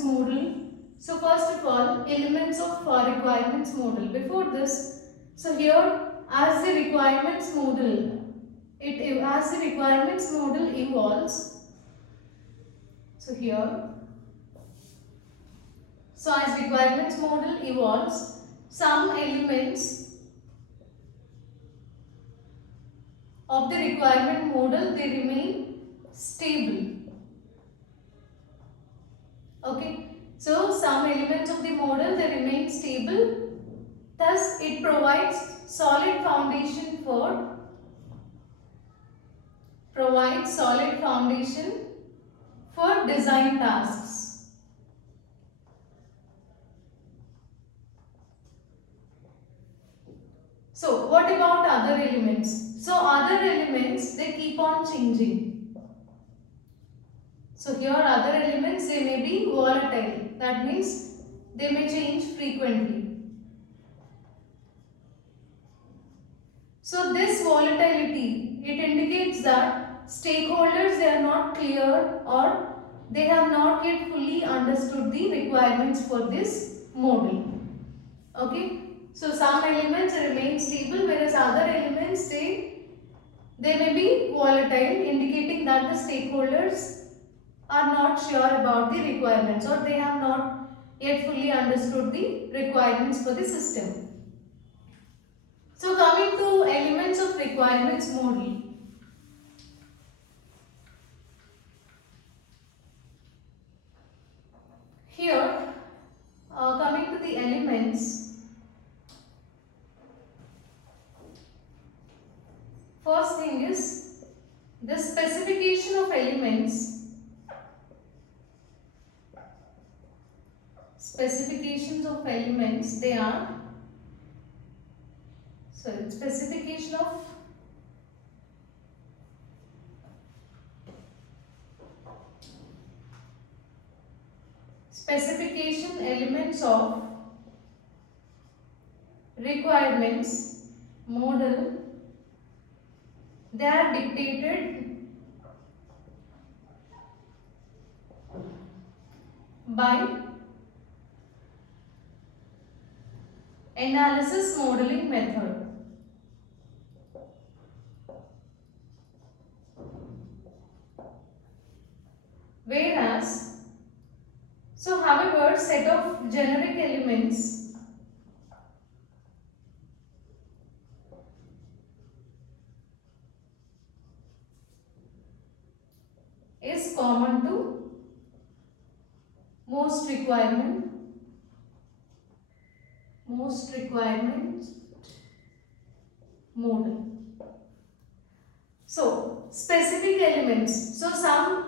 requirements model. So first of all, elements of requirements model. Before this, so here as the requirements model, as the requirements model evolves. So here, so as requirements model evolves, some elements of the requirement model they remain stable. Okay, so some elements of the model they remain stable. Thus, it provides solid foundation for design tasks. So, what about other elements? So, other elements they keep on changing. So, here other elements they may be volatile. That means they may change frequently. So, this volatility it indicates that stakeholders they are not clear or they have not yet fully understood the requirements for this model. Okay. So some elements remain stable whereas other elements they may be volatile, indicating that the stakeholders are not sure about the requirements or they have not yet fully understood the requirements for the system. So coming to elements of requirements model. Here, coming to the elements, first thing is the specification of elements. Specifications of elements they are specification of elements of requirements model they are dictated by analysis modeling method. Whereas, so however, set of generic elements is common to most requirements model. So, specific elements. So, some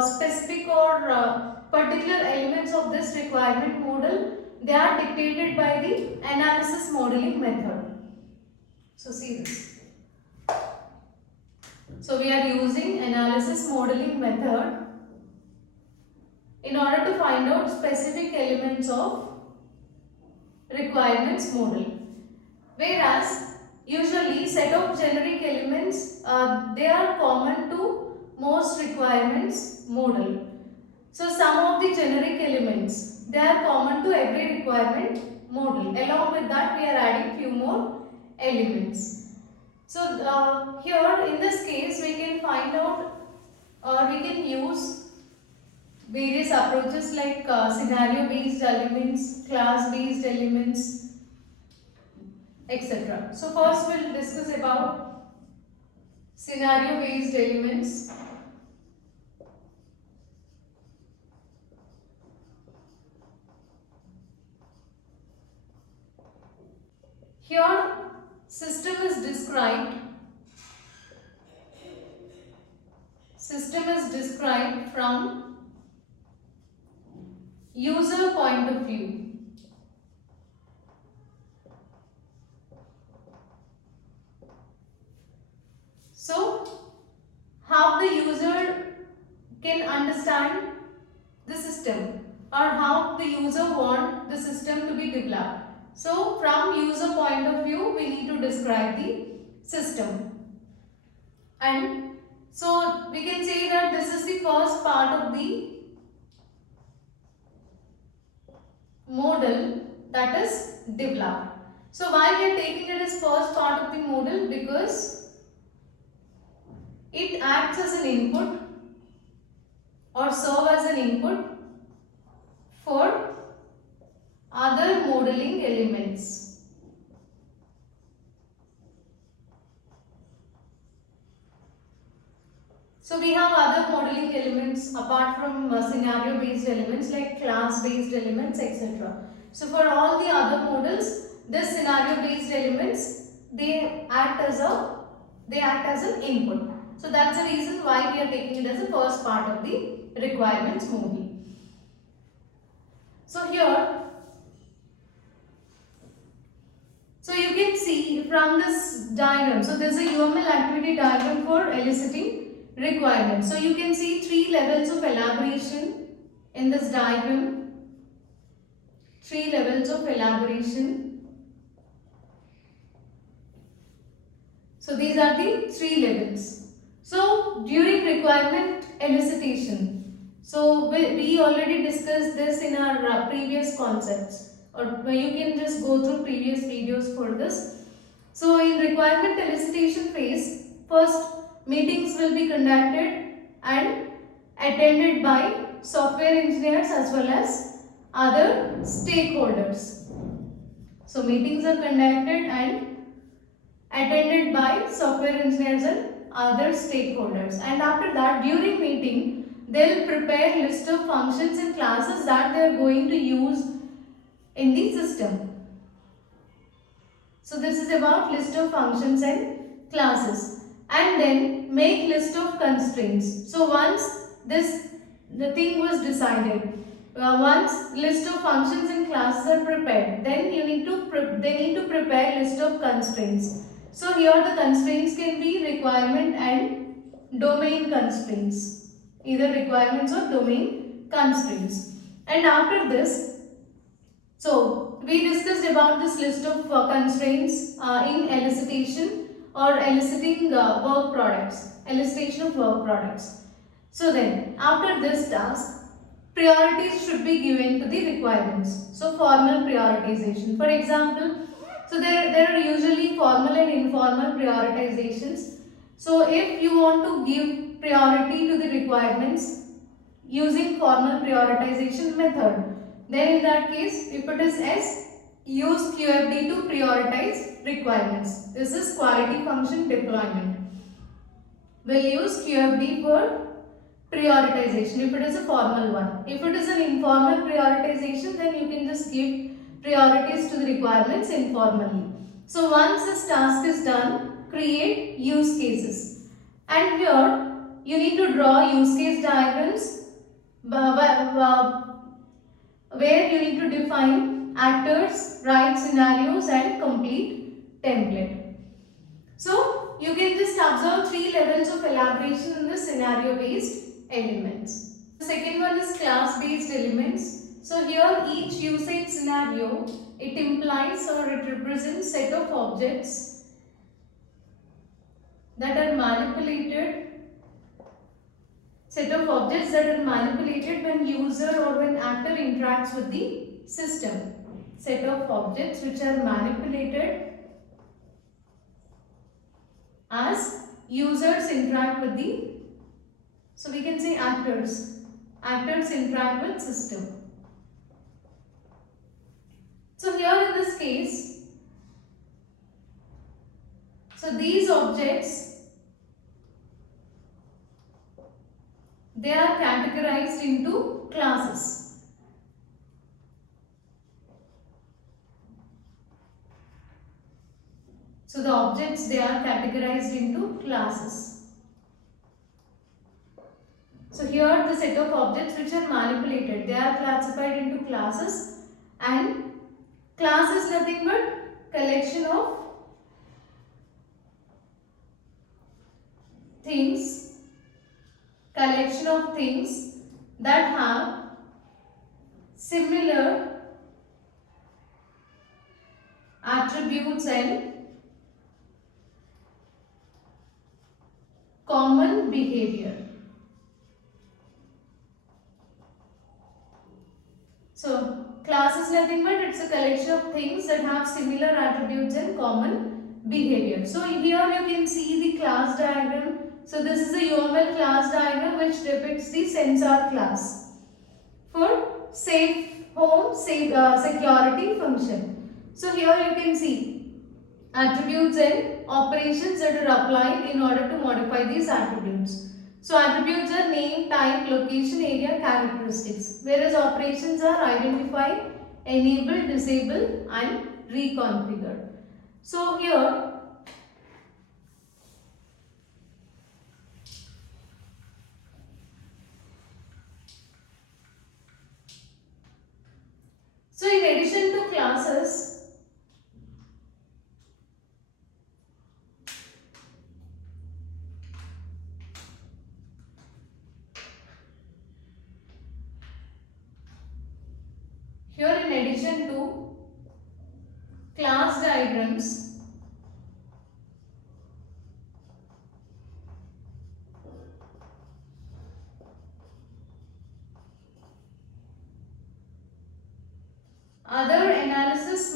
specific or particular elements of this requirement model they are dictated by the analysis modeling method. So, see this. So, we are using analysis modeling method in order to find out specific elements of requirements model. Whereas usually set of generic elements they are common to most requirements model. So some of the generic elements they are common to every requirement model. Along with that we are adding few more elements. So here in this case we can find out or we can use various approaches like scenario based elements, class based elements, etc. So first we will discuss about scenario based elements. Here system is described from user point of view. So how the user can understand the system or how the user want the system to be developed. So from user point of view we need to describe the system. And so we can say that this is the first part of the model that is developed. So why we are taking it as first part of the model? Because it acts as an input or serve as an input for other modeling elements. So we have other modeling elements apart from scenario based elements like class based elements, etc. So for all the other models, this scenario based elements, they act as an input. So that's the reason why we are taking it as the first part of the requirements model. So here, so you can see from this diagram, so there is a UML activity diagram for eliciting requirements. So you can see 3 levels of elaboration in this diagram. 3 levels of elaboration. So these are the 3 levels. So during requirement elicitation, so we already discussed this in our previous concepts, or you can just go through previous videos for this. So in requirement elicitation phase, first meetings will be conducted and attended by software engineers as well as other stakeholders. So meetings are conducted and attended by software engineers and other stakeholders. And after that, during meeting, they'll prepare list of functions and classes that they are going to use in the system. So this is about list of functions and classes. And then make list of constraints. So once the thing was decided, once list of functions and classes are prepared, then they need to prepare list of constraints. So here the constraints can be requirement and domain constraints, either requirements or domain constraints. And after this, so we discussed about this list of constraints in elicitation or eliciting work products, elicitation of work products. So then after this task, priorities should be given to the requirements. So formal prioritization. For example, so there are usually formal and informal prioritizations. So if you want to give priority to the requirements using formal prioritization method, then in that case, if it is S, use QFD to prioritize requirements. This is quality function deployment. We'll use QFD for prioritization if it is a formal one. If it is an informal prioritization, then you can just give priorities to the requirements informally. So once this task is done, create use cases. And here you need to draw use case diagrams where you need to define actors, write scenarios and complete template. So you can just observe 3 levels of elaboration in the scenario based elements. The second one is class based elements. So here each usage scenario, it implies or it represents set of objects that are manipulated when user or when actor interacts with the system. Set of objects which are manipulated as users interact with the, so we can say actors interact with system. So here in this case, so these objects, they are categorized into classes. So the objects, they are categorized into classes. So here the set of objects which are manipulated, they are classified into classes, and class is nothing but collection of things that have similar attributes and common behavior. So class is a collection of things that have similar attributes and common behavior. So here you can see the class diagram. So this is a UML class diagram which depicts the sensor class for safe home security function. So here you can see attributes and operations that are applied in order to modify these attributes. So attributes are name, type, location, area, characteristics, whereas operations are identify, enable, disable and reconfigure. So here in addition to classes, here in addition to class diagrams, other analysis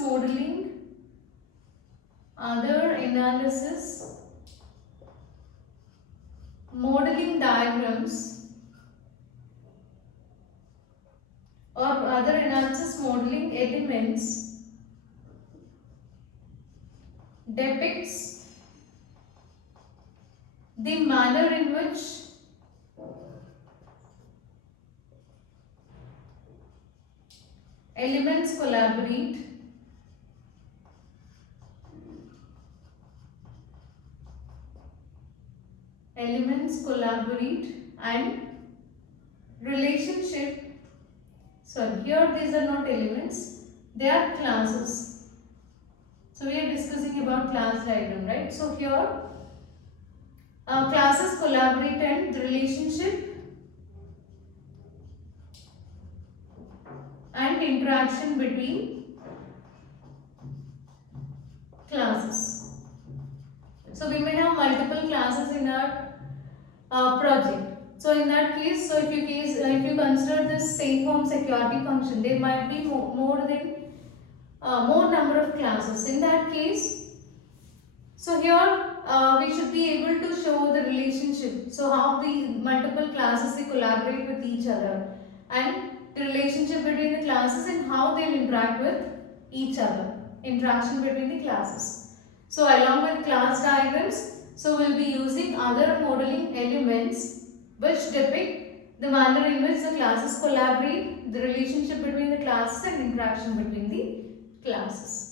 modeling diagrams or other analysis modeling elements depicts the manner in which elements collaborate and relationship. Sorry, here these are not elements, they are classes. So we are discussing about class diagram, right? So here classes collaborate and the relationship and interaction between classes. So we may have multiple classes in our project. So in that case, if you consider this safe home security function, there might be more number of classes. In that case, so here we should be able to show the relationship. So how the multiple classes they collaborate with each other and the relationship between the classes and how they interact with each other. Interaction between the classes. So along with class diagrams, so we'll be using other modeling elements which depict the manner in which the classes collaborate, the relationship between the classes and interaction between the classes.